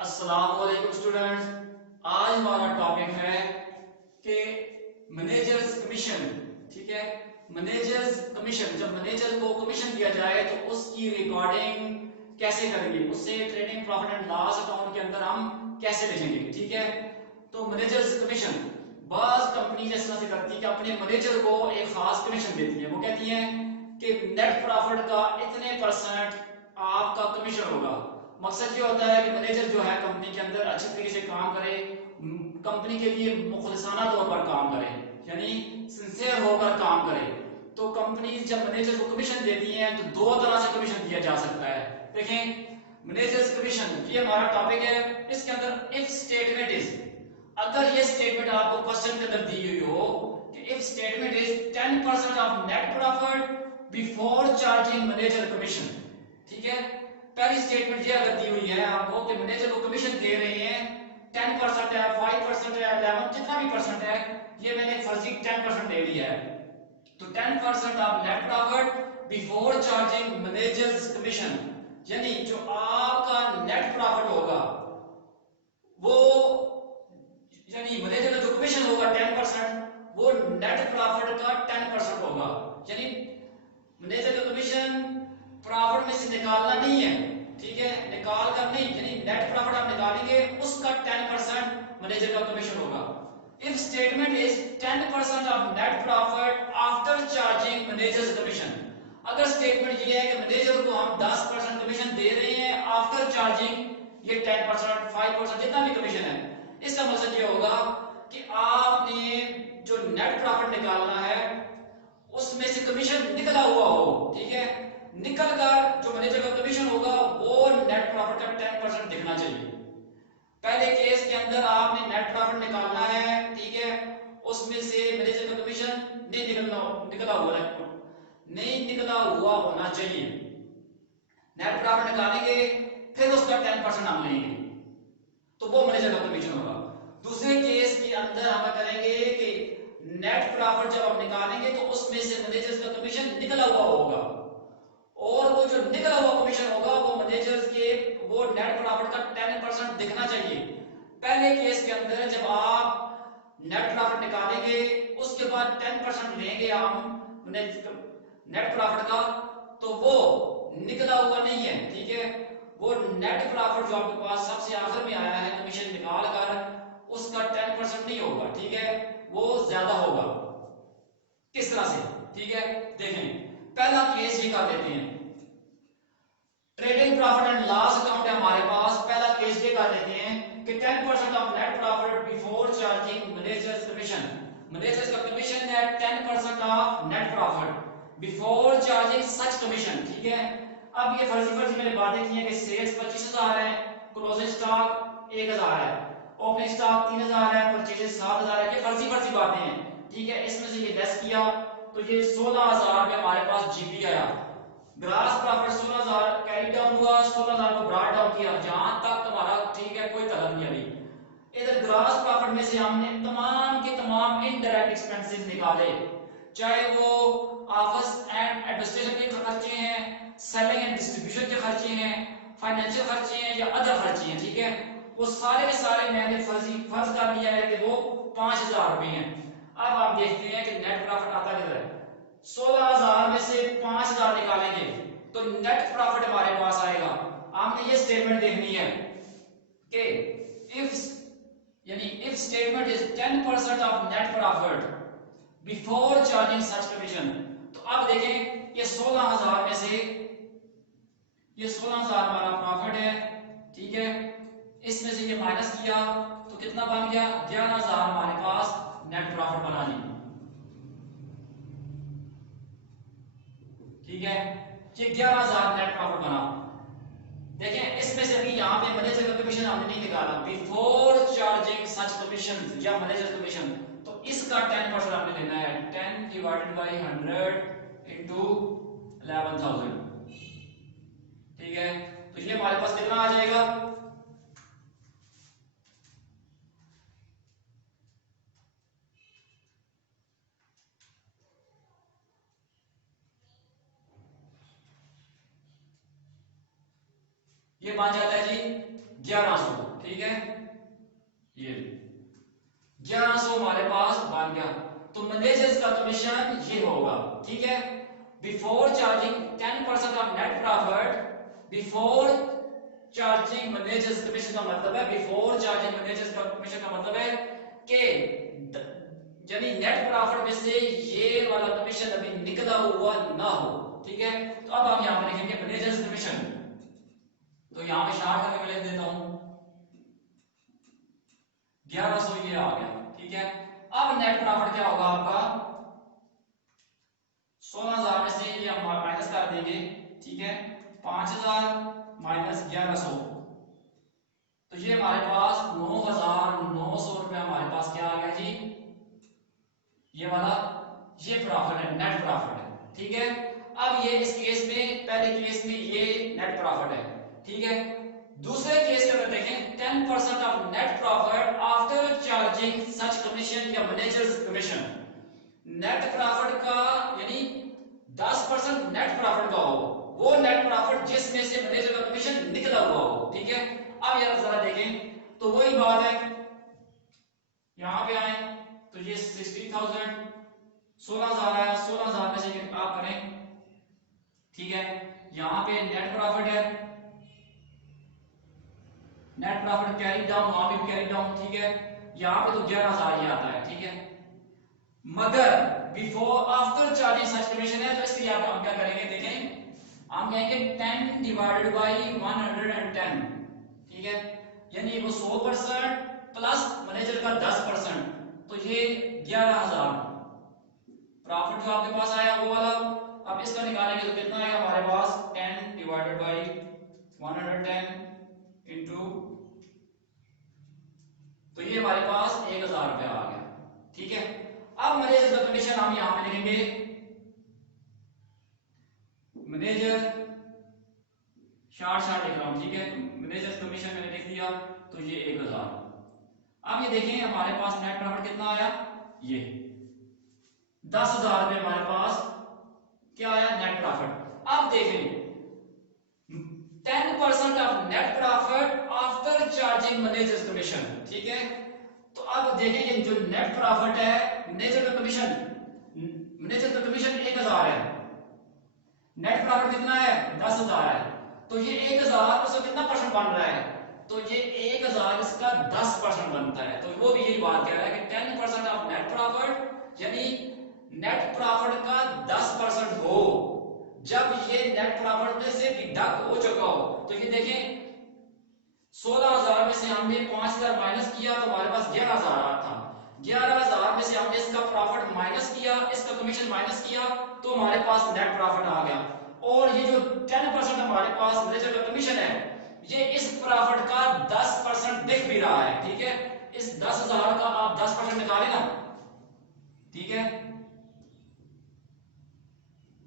अस्सलाम वालेकुम स्टूडेंट्स। आज हमारा टॉपिक है कि मैनेजर्स कमीशन। ठीक है, मैनेजर्स कमीशन, जब मैनेजर को कमीशन दिया जाए तो उसकी रिकॉर्डिंग कैसे करेंगे, उससे trading profit and loss account के अंदर हम कैसे लिखेंगे। ठीक है, तो मैनेजर्स कमीशन बाज कंपनी इस तरह से करती है कि अपने मैनेजर को एक खास कमीशन देती है। वो कहती है कि नेट प्रॉफिट का इतने परसेंट आपका कमीशन होगा। मकसद ये होता है कि मैनेजर जो है कंपनी के अंदर अच्छे तरीके से काम करे, कंपनी के लिए मुखलिसाना तौर पर काम करे, यानी सिंसियर होकर काम करे। तो कंपनी जब मैनेजर को कमीशन देती है तो दो तरह से कमीशन दिया जा सकता है। देखें, मैनेजर्स कमीशन ये हमारा टॉपिक है। इसके अंदर इफ स्टेटमेंट इज, अगर ये स्टेटमेंट आपको क्वेश्चन के अंदर दी हुई हो कि if statement is 10% of net profit before charging manager commission. ठीक है, पहली स्टेटमेंट ये अगर दी हुई है आपको कि मैनेजर को कमीशन दे रहे हैं 10% है, 5% है, 11 जितना भी परसेंट है, ये मैंने फर्जी 10% दे दिया है। तो 10% of net profit before charging managers commission, यानी जो आपका नेट प्रॉफिट होगा वो, यानी मैनेजर का जो कमीशन होगा 10%, वो नेट प्रॉफिट का 10% होगा। यानी मैनेजर का कमीशन प्रॉफिट में से निकालना नहीं है। ठीक है, निकाल कर नहीं, यानी नेट प्रॉफिट आप निकालेंगे उसका 10% मैनेजर का कमीशन होगा। If statement is 10% of net profit after charging managers commission, अगर स्टेटमेंट ये है कि मैनेजर को हम 10% कमीशन दे रहे हैं आफ्टर चार्जिंग ये 10%, 5% जितना भी कमीशन है, इसका मतलब ये होगा कि आपने जो नेट प्रॉफिट निकालना है उसमें से कमीशन निकला हुआ हो। ठीक है, निकल कर जो मैनेजर का कमीशन होगा वो नेट प्रॉफिट का 10% दिखना चाहिए। पहले केस के अंदर आपने नेट प्रॉफिट निकालना है, ठीक है, उसमें से मैनेजर का कमीशन नहीं निकला हुआ होना चाहिए। नेट प्रॉफिट निकालेंगे फिर उसका 10% हम लेंगे तो वो मैनेजर का कमीशन होगा। दूसरे केस के अंदर हम करेंगे कि नेट प्रॉफिट जब हम निकालेंगे तो उसमें से मैनेजर का कमीशन निकला हुआ होगा, और वो जो निकला हुआ कमीशन होगा वो मैनेजर्स के वो नेट प्रॉफिट का 10% दिखना चाहिए। पहले केस के अंदर जब आप नेट प्रॉफिट निकालेंगे उसके बाद 10% लेंगे हम नेट प्रॉफिट का, तो वो निकला हुआ नहीं है। ठीक है, वो नेट प्रॉफिट जो आपके पास सबसे आखिर में आया है कमीशन निकाल कर, उसका 10% नहीं होगा। ठीक है, वो ज्यादा होगा। किस तरह से? ठीक है, देखें, पहला केस ये कर लेते हैं, trading profit and loss account है हमारे पास। पहला केस ये कर लेते हैं कि 10% of net profit before charging managers commission, managers का कमीशन है 10% of net profit before charging such commission. ठीक है, अब ये फर्जी मैंने बातें की हैं कि सेल्स 25,000 है, क्लोजिंग स्टॉक 1,000 है, ओपनिंग स्टॉक 3,000 है, परचेजेस 7,000 है, ये फर्जी बातें हैं। ठीक है, इसमें से ये लेस किया तो ये 16,000 में हमारे पास जीपी आया। ग्रास प्रॉफिट 16,000 कैरी डाउन हुआ, 16,000 को ब्रॉट डाउन किया, जहां तक तुम्हारा ठीक है कोई तलब नहीं अभी। इधर ग्रास प्रॉफिट में से हमने तमाम के तमाम इनडायरेक्ट एक्सपेंसेस निकाले, चाहे वो ऑफिस एंड एडमिनिस्ट्रेशन के खर्चे हैं, सेलिंग एंड डिस्ट्रीब्यूशन के खर्चे हैं, फाइनेंशियल खर्चे हैं या अदर खर्चे हैं। ठीक है, वो सारे के सारे मैंने फर्ज कर लिया है कि वो 5,000 रुपए हैं। अब आप देखते हैं कि नेट प्रॉफिट आता किधर है। 16,000 में से 5,000 निकालेंगे तो नेट प्रॉफिट हमारे पास आएगा। हमने ये स्टेटमेंट देखनी है कि इफ, यानी if statement is 10% of net profit before charging such commission. तो अब देखें, ये 16,000 में से ये 16,000 हमारा प्रॉफिट है। ठीक है, इसमें से ये माइनस किया तो कितना बन गया, 11,000 हमारे पास नेट प्रॉफिट बना ली। ठीक है, ये 11,000 नेट प्रॉफिट बना। देखें, इसमें से भी यहां पे मैनेजर का कमीशन हमने नहीं निकाला बिफोर चार्जिंग सच कमीशन या मैनेजर कमीशन, तो इसका 10% हमने लेना है। 10 डिवाइडेड बाय 100 इनटू 11,000। ठीक है, तो ये हमारे पास कितना आ जाएगा, ये बन जाता है जी 1100। ठीक है, ये 1100 हमारे पास बन गया। तो मैनेजर्स का कमीशन ये होगा, ठीक है। Before charging 10% of net profit, before charging managers commission का मतलब है, बिफोर चार्जिंग मैनेजर्स का कमीशन का मतलब है कि यानी नेट प्रॉफिट में से ये वाला कमीशन अभी निकला हुआ ना हो, ठीक है। तो अब हम यहां पर लिखेंगे मैनेजर्स कमीशन, तो यहां पे शार्ट करके मैं लिख देता हूं 1100 ये आ गया, ठीक है। अब नेट प्रॉफिट क्या होगा आपका 16,000 में से ये हम माइनस कर देंगे, ठीक है। 5,000 माइनस 1100, तो ये हमारे पास 9,900 रुपए हमारे पास क्या आ गया जी, ये वाला ये प्रॉफिट है, नेट प्रॉफिट है, ठीक है। अब ये इस केस में, पहले केस में ये नेट प्रॉफिट है, ठीक है। दूसरे केस के अंदर देखें 10% of net profit after charging such commission या मैनेजर्स कमीशन। नेट प्रॉफिट का यानी 10% नेट प्रॉफिट का हो, वो नेट प्रॉफिट जिसमें से मैनेजर का कमीशन निकला हुआ हो, ठीक है। अब यार जरा देखें, तो वही बात है, यहां पे आए तो ये 60,000 16,000 आया, 16,000 में से आप करें, ठीक है। यहां पे नेट प्रॉफिट है, नेट प्रॉफिट कैरी डाउन, वहां पे कैरी डाउन, ठीक है। यहां पे तो 11,000 ही आता है, ठीक है। मगर before after charging such commission है, तो इसके लिए हम क्या करेंगे, देखें, हम कहेंगे 10 डिवाइडेड बाय 110, ठीक है। यानी वो 100% प्लस मैनेजर का 10%, तो ये 11,000 प्रॉफिट जो आपके पास आया वो वाला। अब इसका निकालेंगे तो कितना आएगा हमारे पास 10 डिवाइडेड बाय 110 इंटू, तो ये हमारे पास 1,000 रुपया आ गया, ठीक है। अब मैनेजर का कमीशन हम यहां पे लिखेंगे, मैनेजर शार्ट लिख रहा हूं, ठीक है। मैनेजर कमीशन मैंने लिख दिया, तो ये 1,000। अब ये देखें हमारे पास नेट प्रॉफिट कितना आया, ये 10,000 रुपए हमारे पास क्या आया नेट प्रॉफिट। अब देखें 10% of net profit after charging managers commission, ठीक है। तो अब देखें ये जो नेट प्रॉफिट है, मैनेजर का कमीशन, मैनेजर का कमीशन 1,000 है, नेट प्रॉफिट कितना है 10,000 है, तो ये 1,000 उसका कितना परसेंट बन रहा है, तो ये 1,000 इसका 10% बनता है। तो वो भी यही बात कह रहा है कि 10% ऑफ नेट प्रॉफिट यानी नेट प्रॉफिट का 10% हो, जब ये नेट प्रॉफिट में से डिडक्ट हो चुका हो। तो ये देखें 16,000 में से हमने 5,000 माइनस किया तो हमारे पास 11,000 था, 11,000 में से हमने इसका प्रॉफिट माइनस किया, इसका कमीशन माइनस किया, तो हमारे पास नेट प्रॉफिट आ गया। और ये जो 10% हमारे पास मैनेजर का कमीशन है, ये इस प्रॉफिट का 10% दिख भी रहा है, ठीक है। इस 10,000 का आप 10% निकालें ना, ठीक है,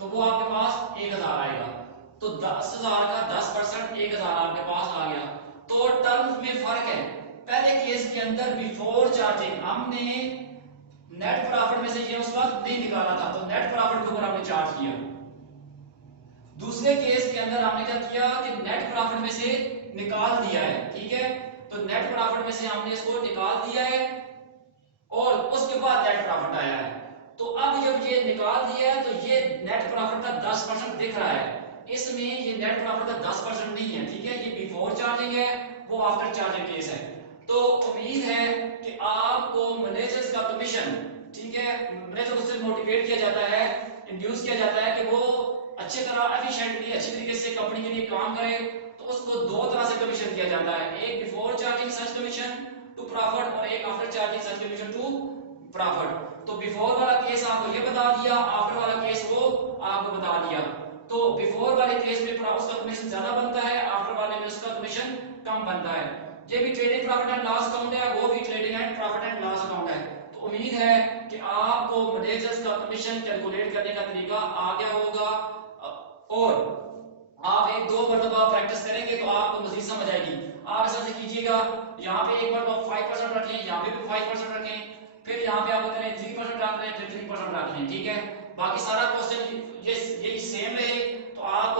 तो वो आपके पास 1,000 आएगा। तो 10,000 का 10% 1,000 आपके पास आ गया। तो टर्म्स में फर्क है, पहले केस के अंदर बिफोर चार्जिंग हमने नेट प्रॉफिट में से ये उस वक्त नहीं निकाला था, तो नेट प्रॉफिट के ऊपर हमने चार्ज किया। दूसरे केस के अंदर हमने क्या किया कि नेट प्रॉफिट में से निकाल दिया है, ठीक है। तो नेट प्रॉफिट में से हमने इसको निकाल दिया है और उसके बाद नेट प्रॉफिट आया है। तो अब जब ये निकाल दिया है तो ये नेट प्रॉफिट का 10% दिख रहा है, इसमें ये नेट प्रॉफिट का 10% नहीं है, ठीक है। ये बिफोर चार्जिंग है, वो आफ्टर चार्जिंग केस है। तो उम्मीद है कि आपको मैनेजर्स का कमीशन, ठीक है, मैनेजर को सिर्फ मोटिवेट किया जाता है, इंड्यूस किया जाता है कि वो अच्छी तरह एफिशिएंटली अच्छी तरीके से कंपनी के लिए काम करे। तो उसको दो तरह से कमीशन किया जाता है, एक before charging such commission to profit और एक after charging such commission to profit. तो बिफोर वाला केस आपको ये बता दिया, आफ्टर वाला केस वो आपको बता दिया। तो बिफोर वाले केस में उसका कमीशन ज्यादा बनता है, आफ्टर वाले में उसका कमीशन कम बनता है। ये भी trading profit and loss account है, वो भी trading and profit and loss account है। तो उम्मीद है कि आपको मैनेजर्स का कमीशन कैलकुलेट करने का तरीका आ गया होगा और आप एक दो मरतबा प्रैक्टिस करेंगे तो आपको मजीद समझ आएगी। आप ऐसा से कीजिएगा, यहाँ पे एक बार 5% रखें, यहाँ पे भी 5% रखें, फिर यहाँ पे आप करें 3% रख लें, फिर 3% रख लें, ठीक है। बाकी सारा क्वेश्चन ये सेम रहे तो आप